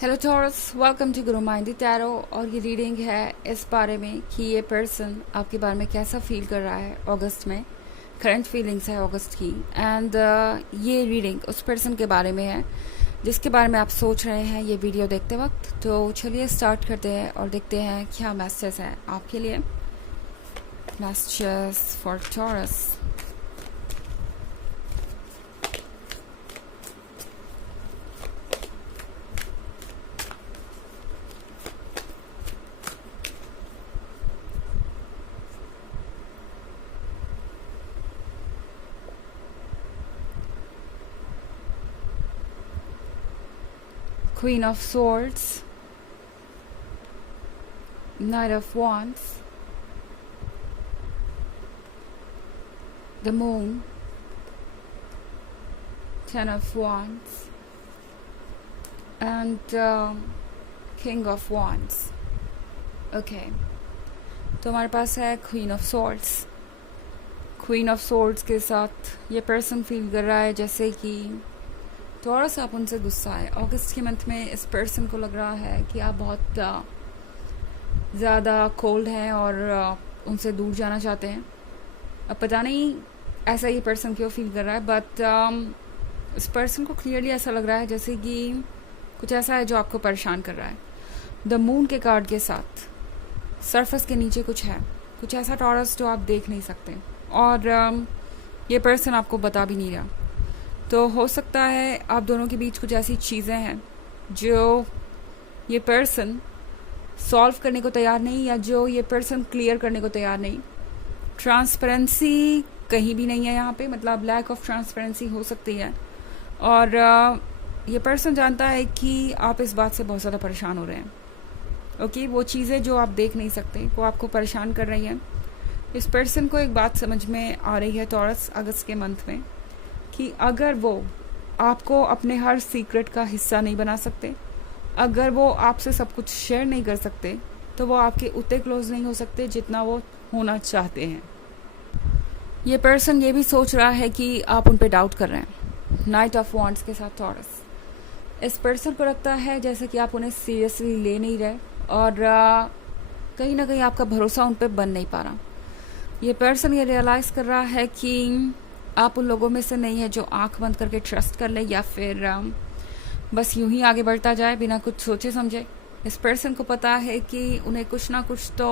Hello taurus, welcome to Guru माइंडी tarot. और ये reading है इस बारे में कि ये पर्सन आपके बारे में कैसा फील कर रहा है अगस्त में। करंट फीलिंग्स है अगस्त की। एंड ये रीडिंग उस पर्सन के बारे में है जिसके बारे में आप सोच रहे हैं ये वीडियो देखते वक्त। तो चलिए स्टार्ट करते हैं और देखते हैं क्या मैसेज है आपके लिए। Messages for taurus. Queen of Swords, Knight of Wands, the Moon, Ten of Wands, and King of Wands. Okay, तो हमारे पास है Queen of Swords. Queen of Swords के साथ ये पर्सन फील कर रहा है जैसे कि टॉरस आप उनसे गुस्सा है। अगस्त के मंथ में इस पर्सन को लग रहा है कि आप बहुत ज़्यादा कोल्ड हैं और उनसे दूर जाना चाहते हैं। अब पता नहीं ऐसा ये पर्सन क्यों फील कर रहा है, बट इस पर्सन को क्लियरली ऐसा लग रहा है जैसे कि कुछ ऐसा है जो आपको परेशान कर रहा है। द मून के कार्ड के साथ सरफेस के नीचे कुछ है, कुछ ऐसा टॉरस जो आप देख नहीं सकते और ये पर्सन आपको बता भी नहीं रहा। तो हो सकता है आप दोनों के बीच कुछ ऐसी चीज़ें हैं जो ये पर्सन सॉल्व करने को तैयार नहीं, या जो ये पर्सन क्लियर करने को तैयार नहीं। ट्रांसपेरेंसी कहीं भी नहीं है यहाँ पे, मतलब लैक ऑफ ट्रांसपेरेंसी हो सकती है। और ये पर्सन जानता है कि आप इस बात से बहुत ज़्यादा परेशान हो रहे हैं। ओके, वो चीज़ें जो आप देख नहीं सकते वो आपको परेशान कर रही हैं। इस पर्सन को एक बात समझ में आ रही है टॉरस अगस्त के मंथ में कि अगर वो आपको अपने हर सीक्रेट का हिस्सा नहीं बना सकते, अगर वो आपसे सब कुछ शेयर नहीं कर सकते, तो वो आपके उतने क्लोज नहीं हो सकते जितना वो होना चाहते हैं। ये पर्सन ये भी सोच रहा है कि आप उन पे डाउट कर रहे हैं। नाइट ऑफ वॉन्ड्स के साथ टॉरस, इस पर्सन को लगता है जैसे कि आप उन्हें सीरियसली ले नहीं रहे और कहीं ना कहीं आपका भरोसा उन पे बन नहीं पा रहा। ये पर्सन ये रियलाइज़ कर रहा है कि आप उन लोगों में से नहीं है जो आंख बंद करके ट्रस्ट कर ले या फिर बस यूं ही आगे बढ़ता जाए बिना कुछ सोचे समझे। इस पर्सन को पता है कि उन्हें कुछ ना कुछ तो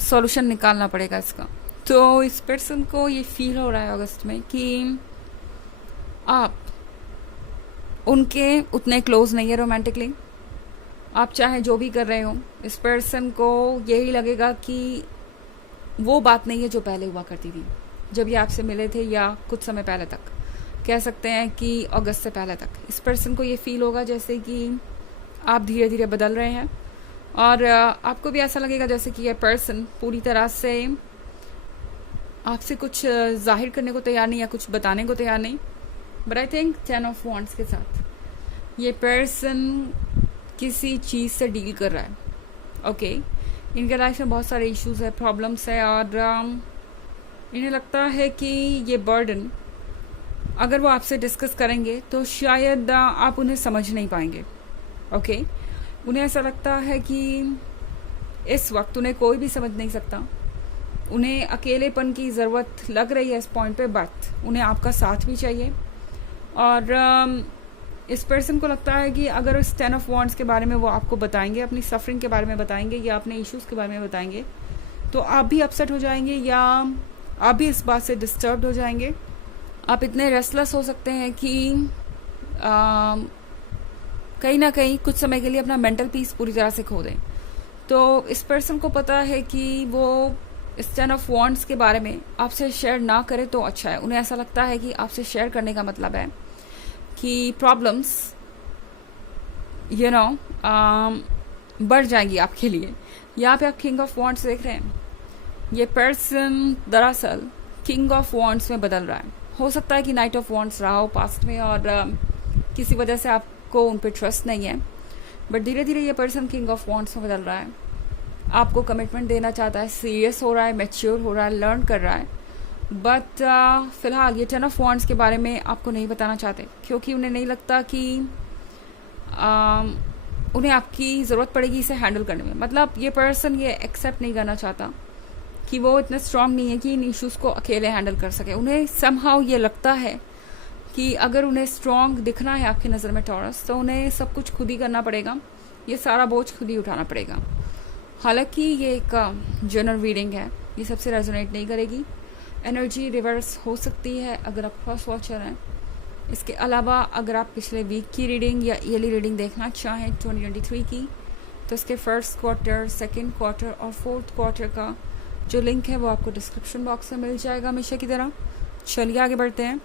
सॉल्यूशन निकालना पड़ेगा इसका। तो इस पर्सन को ये फील हो रहा है अगस्त में कि आप उनके उतने क्लोज नहीं है रोमांटिकली। आप चाहे जो भी कर रहे हो, इस पर्सन को यही लगेगा कि वो बात नहीं है जो पहले हुआ करती थी जब ये आपसे मिले थे, या कुछ समय पहले तक, कह सकते हैं कि अगस्त से पहले तक। इस पर्सन को ये फील होगा जैसे कि आप धीरे धीरे बदल रहे हैं और आपको भी ऐसा लगेगा जैसे कि ये पर्सन पूरी तरह से आपसे कुछ जाहिर करने को तैयार नहीं या कुछ बताने को तैयार नहीं। But I think 10 of wands के साथ ये पर्सन किसी चीज़ से डील कर रहा है। ओके, इनके लाइफ में बहुत सारे इश्यूज है, प्रॉब्लम्स है और इन्हें लगता है कि ये बर्डन अगर वो आपसे डिस्कस करेंगे तो शायद आप उन्हें समझ नहीं पाएंगे। ओके, उन्हें ऐसा लगता है कि इस वक्त उन्हें कोई भी समझ नहीं सकता, उन्हें अकेलेपन की ज़रूरत लग रही है इस पॉइंट पे, बट उन्हें आपका साथ भी चाहिए। और इस पर्सन को लगता है कि अगर इस 10 ऑफ वॉन्ड्स के बारे में वो आपको बताएंगे, अपनी सफरिंग के बारे में बताएंगे या अपने इश्यूज़ के बारे में बताएंगे, तो आप भी अपसेट हो जाएंगे या आप भी इस बात से डिस्टर्ब्ड हो जाएंगे। आप इतने रेस्टलेस हो सकते हैं कि कहीं ना कहीं कुछ समय के लिए अपना मेंटल पीस पूरी तरह से खो दें। तो इस पर्सन को पता है कि वो इस 10 ऑफ वॉन्ड्स के बारे में आपसे शेयर ना करे तो अच्छा है। उन्हें ऐसा लगता है कि आपसे शेयर करने का मतलब है कि प्रॉब्लम्स बढ़ जाएंगी आपके लिए। यहाँ पे आप किंग ऑफ वॉन्ड्स देख रहे हैं। ये पर्सन दरअसल किंग ऑफ वॉन्ड्स में बदल रहा है। हो सकता है कि नाइट ऑफ वॉन्ड्स रहा हो पास्ट में और किसी वजह से आपको उन पर ट्रस्ट नहीं है, बट धीरे धीरे ये पर्सन किंग ऑफ वॉन्ड्स में बदल रहा है। आपको कमिटमेंट देना चाहता है, सीरियस हो रहा है, मैच्योर हो रहा है, लर्न कर रहा है। बट फिलहाल ये 10 ऑफ वॉन्ड्स के बारे में आपको नहीं बताना चाहते क्योंकि उन्हें नहीं लगता कि उन्हें आपकी ज़रूरत पड़ेगी इसे हैंडल करने में। मतलब ये पर्सन ये एक्सेप्ट नहीं करना चाहता कि वो इतना स्ट्रांग नहीं है कि इन इश्यूज़ को अकेले हैंडल कर सके। उन्हें समहाउ ये लगता है कि अगर उन्हें स्ट्रांग दिखना है आपकी नज़र में टॉरस, तो उन्हें सब कुछ खुद ही करना पड़ेगा, ये सारा बोझ खुद ही उठाना पड़ेगा। हालांकि ये एक जनरल रीडिंग है, ये सबसे रेजोनेट नहीं करेगी। एनर्जी रिवर्स हो सकती है अगर आप फर्स्ट वॉचर हैं। इसके अलावा अगर आप पिछले वीक की रीडिंग या ईयरली रीडिंग देखना चाहें 2023 की, तो इसके फर्स्ट क्वार्टर, सेकेंड क्वार्टर और फोर्थ क्वार्टर का जो लिंक है वो आपको डिस्क्रिप्शन बॉक्स में मिल जाएगा हमेशा की तरह। चलिए आगे बढ़ते हैं।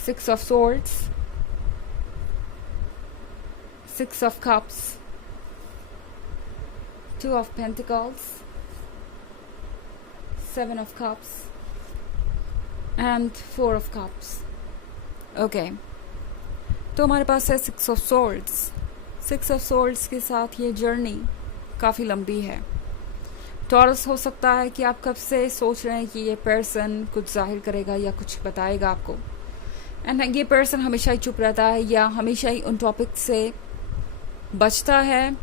Six of Swords, Six of Cups, Two of Pentacles, Seven of Cups and Four of Cups. Okay. तो हमारे पास है Six of Swords. Six of Swords के साथ ये जर्नी काफ़ी लंबी है। टॉरस हो सकता है कि आप कब से सोच रहे हैं कि ये पर्सन कुछ जाहिर करेगा या कुछ बताएगा आपको, एंड ये पर्सन हमेशा ही चुप रहता है या हमेशा ही उन टॉपिक से बचता है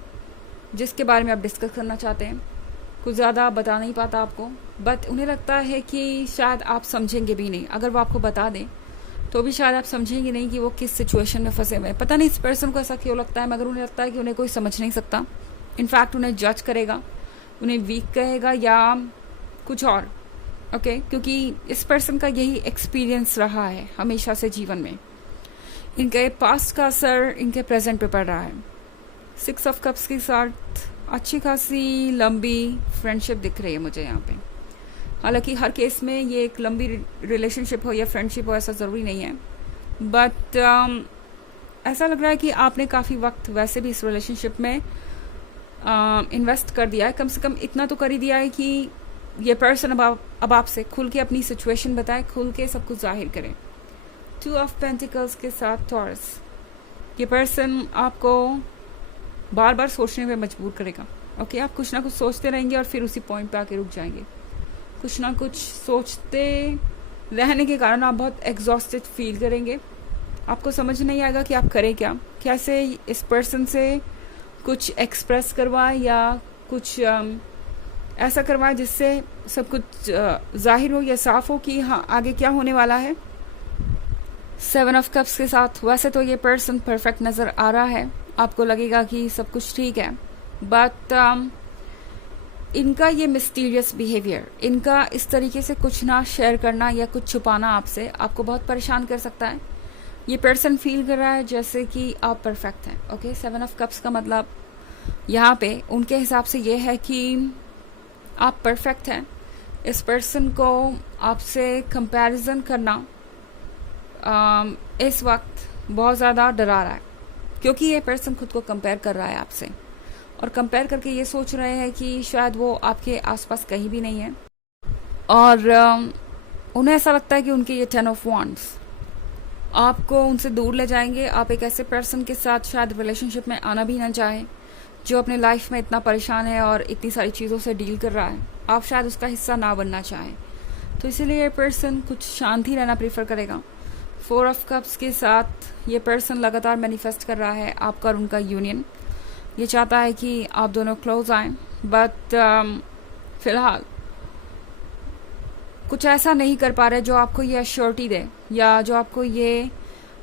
जिसके बारे में आप डिस्कस करना चाहते हैं। कुछ ज़्यादा बता नहीं पाता आपको, बट उन्हें लगता है कि शायद आप समझेंगे भी नहीं। अगर वो आपको बता दें तो भी शायद आप समझेंगे नहीं कि वो किस सिचुएशन में फंसे हुए हैं। पता नहीं इस पर्सन को ऐसा क्यों लगता है, मगर उन्हें लगता है कि उन्हें कोई समझ नहीं सकता। इनफैक्ट उन्हें जज करेगा, उन्हें वीक कहेगा या कुछ और। ओके, क्योंकि इस पर्सन का यही एक्सपीरियंस रहा है हमेशा से जीवन में। इनके पास्ट का असर इनके प्रेजेंट पे पड़ रहा है। सिक्स ऑफ कप्स के साथ अच्छी खासी लंबी फ्रेंडशिप दिख रही है मुझे यहाँ पे। हालांकि हर केस में ये एक लंबी रिलेशनशिप हो या फ्रेंडशिप हो ऐसा ज़रूरी नहीं है, बट ऐसा लग रहा है कि आपने काफ़ी वक्त वैसे भी इस रिलेशनशिप में इन्वेस्ट कर दिया है। कम से कम इतना तो कर ही दिया है कि ये पर्सन अब आपसे खुल के अपनी सिचुएशन बताए, खुल के सब कुछ जाहिर करे। टू ऑफ पेंटिकल्स के साथ टॉरस, ये पर्सन आपको बार बार सोचने में मजबूर करेगा। ओके, आप कुछ ना कुछ सोचते रहेंगे और फिर उसी पॉइंट पे आके रुक जाएंगे। कुछ ना कुछ सोचते रहने के कारण आप बहुत एग्जॉस्टेड फील करेंगे। आपको समझ नहीं आएगा कि आप करें क्या, कैसे इस पर्सन से कुछ एक्सप्रेस करवाएं या कुछ ऐसा करवाएं जिससे सब कुछ जाहिर हो या साफ हो कि हाँ आगे क्या होने वाला है। सेवन ऑफ कप्स के साथ वैसे तो ये पर्सन परफेक्ट नज़र आ रहा है, आपको लगेगा कि सब कुछ ठीक है, बट इनका ये मिस्टीरियस बिहेवियर, इनका इस तरीके से कुछ ना शेयर करना या कुछ छुपाना आपसे आपको बहुत परेशान कर सकता है। ये पर्सन फील कर रहा है जैसे कि आप परफेक्ट हैं। ओके, सेवन ऑफ कप्स का मतलब यहाँ पे उनके हिसाब से ये है कि आप परफेक्ट हैं। इस पर्सन को आपसे कंपैरिजन करना इस वक्त बहुत ज़्यादा डरा रहा है, क्योंकि ये पर्सन खुद को कंपेयर कर रहा है आपसे, और कंपेयर करके ये सोच रहे हैं कि शायद वो आपके आसपास कहीं भी नहीं है, और उन्हें ऐसा लगता है कि उनके ये 10 ऑफ वॉन्ड्स आपको उनसे दूर ले जाएंगे। आप एक ऐसे पर्सन के साथ शायद रिलेशनशिप में आना भी ना चाहें जो अपने लाइफ में इतना परेशान है और इतनी सारी चीज़ों से डील कर रहा है। आप शायद उसका हिस्सा ना बनना चाहें, तो इसीलिए ये पर्सन कुछ शांति रहना प्रेफर करेगा। फोर ऑफ कप्स के साथ ये पर्सन लगातार मैनिफेस्ट कर रहा है आपका और उनका यूनियन। ये चाहता है कि आप दोनों क्लोज आएं, बट फिलहाल कुछ ऐसा नहीं कर पा रहे जो आपको ये एश्योरिटी दे या जो आपको ये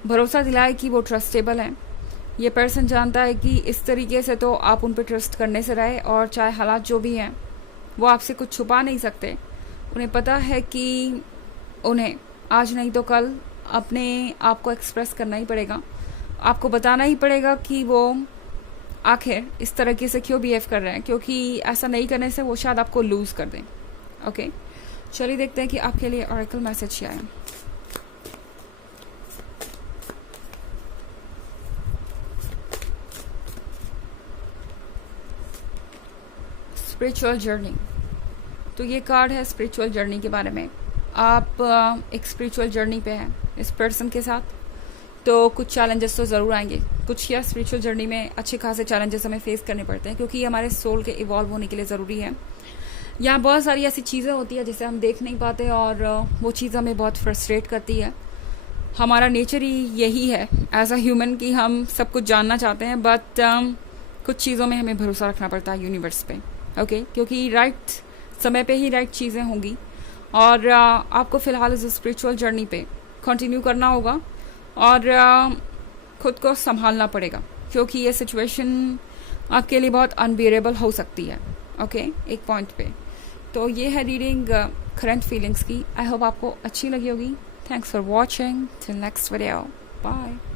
भरोसा दिलाए कि वो ट्रस्टेबल है। ये पर्सन जानता है कि इस तरीके से तो आप उन पर ट्रस्ट करने से रहे, और चाहे हालात जो भी हैं वो आपसे कुछ छुपा नहीं सकते। उन्हें पता है कि उन्हें आज नहीं तो कल अपने आप को एक्सप्रेस करना ही पड़ेगा, आपको बताना ही पड़ेगा कि वो आखिर इस तरीके से क्यों बिहेव कर रहे हैं, क्योंकि ऐसा नहीं करने से वो शायद आपको लूज कर दें। ओके, चलिए देखते हैं कि आपके लिए ऑरेकल मैसेज क्या है। स्पिरिचुअल जर्नी, तो ये कार्ड है स्पिरिचुअल जर्नी के बारे में। आप एक स्पिरिचुअल जर्नी पे हैं इस पर्सन के साथ, तो कुछ चैलेंजेस तो ज़रूर आएंगे। कुछ या स्पिरिचुअल जर्नी में अच्छे खासे चैलेंजेस हमें फेस करने पड़ते हैं, क्योंकि ये हमारे सोल के इवॉल्व होने के लिए ज़रूरी है। यहाँ बहुत सारी ऐसी चीज़ें होती है जिसे हम देख नहीं पाते और वो चीज़ हमें बहुत फ्रस्ट्रेट करती है। हमारा नेचर ही यही है एज अ ह्यूमन कि हम सब कुछ जानना चाहते हैं, बट कुछ चीज़ों में हमें भरोसा रखना पड़ता है यूनिवर्स पे, ओके क्योंकि राइट समय पे ही राइट चीज़ें होंगी। और आपको फ़िलहाल इस स्पिरिचुअल जर्नी पे कंटिन्यू करना होगा और खुद को संभालना पड़ेगा, क्योंकि ये सिचुएशन आपके लिए बहुत अनबियरेबल हो सकती है, ओके एक पॉइंट पे। तो ये है रीडिंग करंट फीलिंग्स की। आई होप आपको अच्छी लगी होगी। Thanks for watching, till next video, bye.